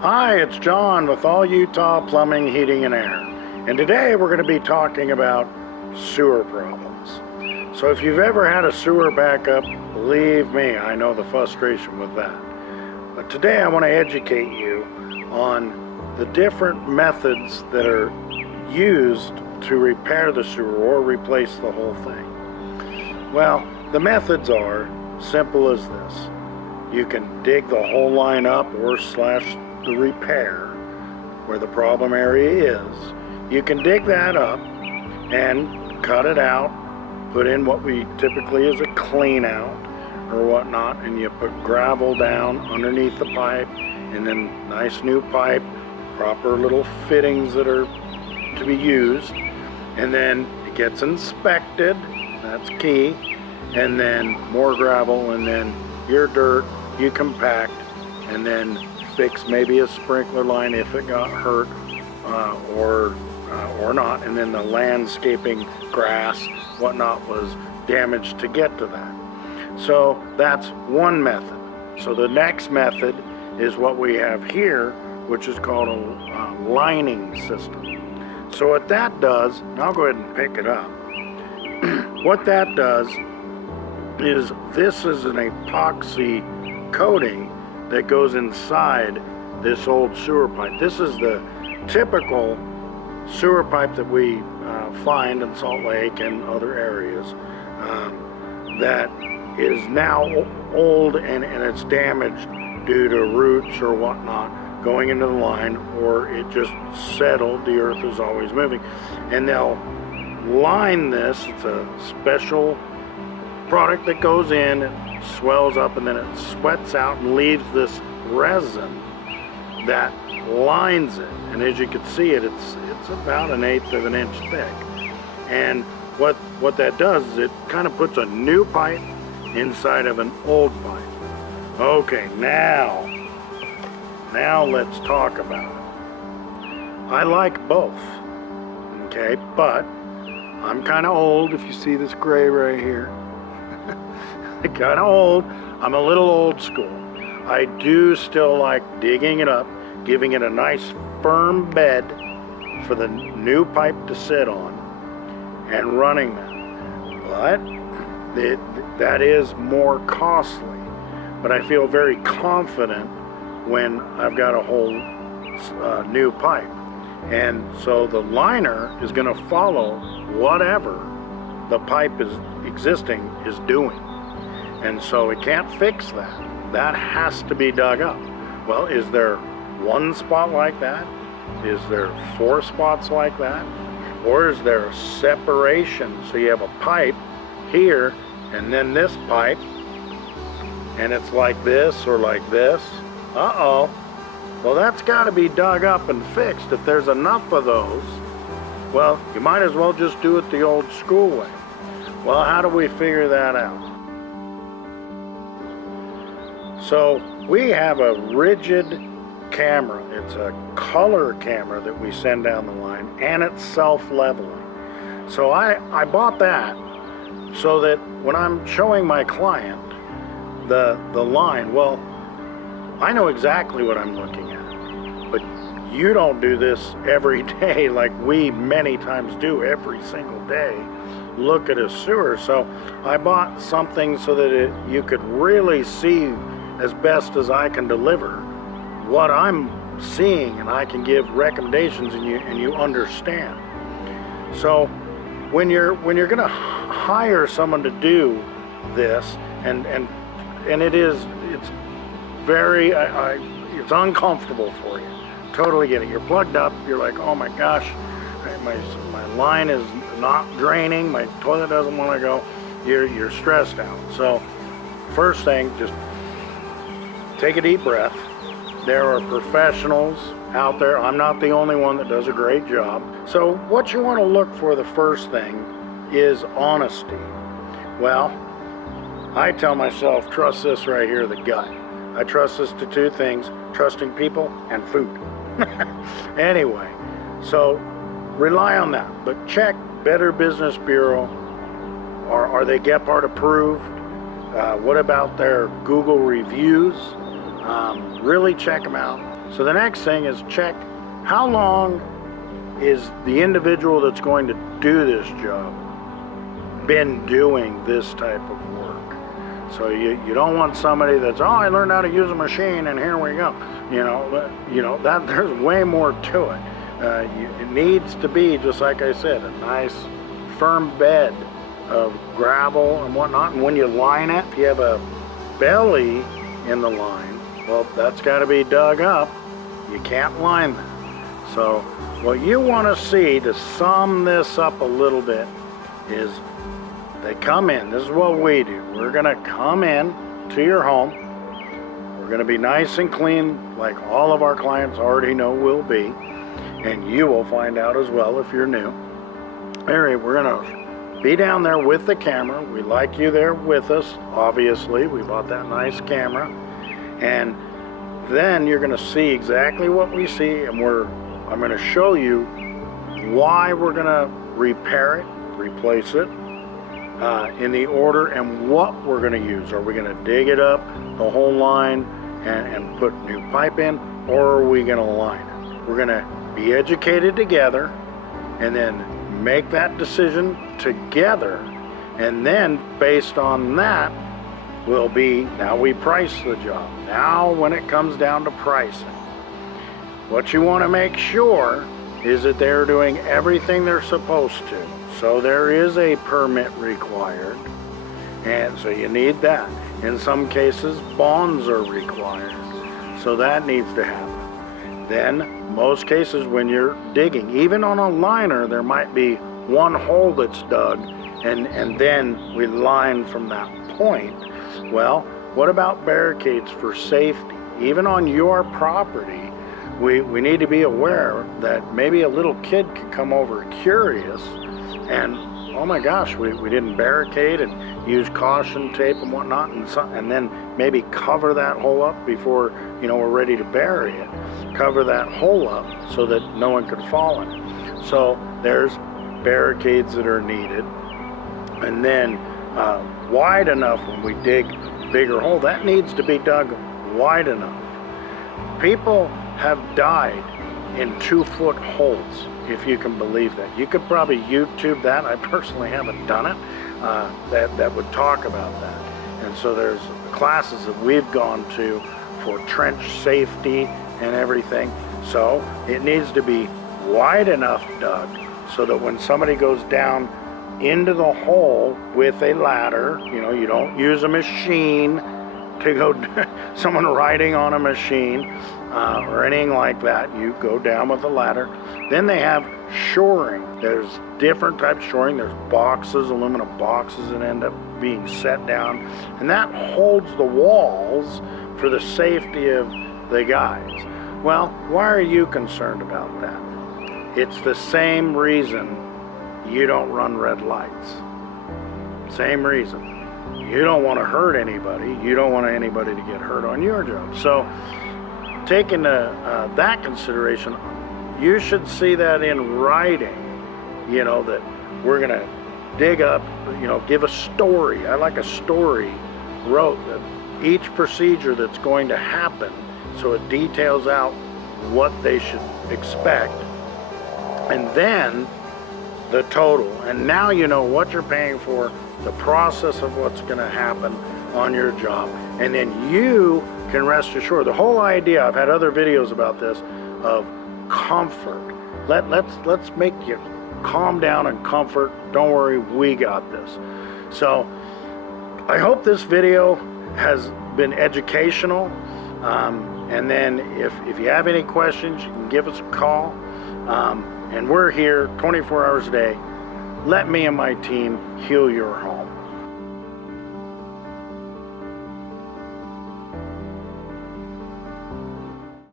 Hi, it's John with All Utah Plumbing, Heating, and Air. And today we're going to be talking about sewer problems. So if you've ever had a sewer backup, believe me, I know the frustration with that. But today I want to educate you on the different methods that are used to repair the sewer or replace the whole thing. Well, the methods are simple as this. You can dig the whole line up or slash the repair where the problem area is. You can dig that up and cut it out, put in what we typically is a clean out or whatnot, and you put gravel down underneath the pipe, and then nice new pipe, proper little fittings that are to be used, and then it gets inspected, that's key, and then more gravel, and then your dirt you compact, and then fix maybe a sprinkler line if it got hurt or not, and then the landscaping, grass, whatnot was damaged to get to that. So that's one method. So the next method is what we have here, which is called a lining system. So what that does, and I'll go ahead and pick it up. What that does is this is an epoxy coating that goes inside this old sewer pipe. This is the typical sewer pipe that we find in Salt Lake and other areas that is now old and it's damaged due to roots or whatnot going into the line, or it just settled, the earth is always moving. And they'll line this, it's a special product that goes in, it swells up, and then it sweats out and leaves this resin that lines it. And as you can see it's about 1/8 of an inch thick. And what that does is it kind of puts a new pipe inside of an old pipe. Okay, now let's talk about it. I like both, okay, but I'm kind of old. If you see this gray right here, kind of old. I'm a little old school. I do still like digging it up, giving it a nice firm bed for the new pipe to sit on, and running that. But that is more costly. But I feel very confident when I've got a whole new pipe. And so the liner is going to follow whatever the pipe is existing is doing. And so it can't fix that. That has to be dug up. Well, is there one spot like that? Is there 4 spots like that? Or is there a separation? So you have a pipe here and then this pipe, and it's like this or like this. Uh-oh. Well, that's got to be dug up and fixed. If there's enough of those, well, you might as well just do it the old school way. Well, how do we figure that out? So we have a rigid camera. It's a color camera that we send down the line, and it's self-leveling. So I bought that so that when I'm showing my client the line, well, I know exactly what I'm looking at. But you don't do this every day like we many times do every single day. Look at a sewer. So I bought something so that you could really see as best as I can deliver what I'm seeing, and I can give recommendations, and you understand. So when you're going to hire someone to do this, and it's very it's uncomfortable for you. Totally get it. You're plugged up. You're like, oh my gosh, my line is not draining. My toilet doesn't want to go. You're stressed out. So first thing, just take a deep breath. There are professionals out there. I'm not the only one that does a great job. So what you want to look for, the first thing, is honesty. Well, I tell myself, trust this right here, the gut. I trust this to 2 things, trusting people and food. Anyway, so rely on that. But check Better Business Bureau. Are they Gephardt approved? What about their Google reviews? Really check them out. So the next thing is check how long is the individual that's going to do this job been doing this type of work. So you don't want somebody that's, oh, I learned how to use a machine and here we go. That there's way more to it. It needs to be, just like I said, a nice firm bed of gravel and whatnot. And when you line it, if you have a belly in the line, well, that's got to be dug up. You can't line that. So what you want to see to sum this up a little bit is they come in. This is what we do. We're going to come in to your home. We're going to be nice and clean, like all of our clients already know will be. And you will find out as well if you're new. Anyway, we're going to be down there with the camera. We like you there with us, obviously. We bought that nice camera. And then you're going to see exactly what we see, and I'm going to show you why we're going to repair it, replace it, in the order, and what we're going to use. Are we going to dig it up, the whole line, and put new pipe in, or are we going to line it? We're going to be educated together, and then make that decision together, and then based on that will be, now we price the job. Now when it comes down to pricing, what you want to make sure is that they're doing everything they're supposed to. So there is a permit required, and so you need that. In some cases, bonds are required, so that needs to happen. Then most cases when you're digging, even on a liner, there might be one hole that's dug, and then we line from that point. Well, what about barricades for safety? Even on your property, we need to be aware that maybe a little kid could come over curious and, oh my gosh, we didn't barricade and use caution tape and whatnot, and then maybe cover that hole up before we're ready to bury it. Cover that hole up so that no one could fall in it. So there's barricades that are needed. And then wide enough when we dig a bigger hole, that needs to be dug wide enough. People have died in 2-foot holes, if you can believe that. You could probably YouTube that. I personally haven't done it. That would talk about that. And so there's classes that we've gone to for trench safety and everything. So it needs to be wide enough dug so that when somebody goes down into the hole with a ladder, you don't use a machine to go, someone riding on a machine or anything like that. You go down with a ladder. Then they have shoring. There's different types of shoring. There's boxes, aluminum boxes that end up being set down, and that holds the walls for the safety of the guys. Well, why are you concerned about that? It's the same reason you don't run red lights. Same reason. You don't want to hurt anybody. You don't want anybody to get hurt on your job. So taking that consideration, you should see that in writing, that we're going to dig up, give a story. I like a story wrote that each procedure that's going to happen, so it details out what they should expect, and then the total. And now you know what you're paying for, the process of what's going to happen on your job, and then you can rest assured. The whole idea, I've had other videos about this, of comfort. Let's make you calm down and comfort. Don't worry, we got this. So I hope this video has been educational, and then if you have any questions, you can give us a call, and we're here 24 hours a day. Let me and my team heal your home.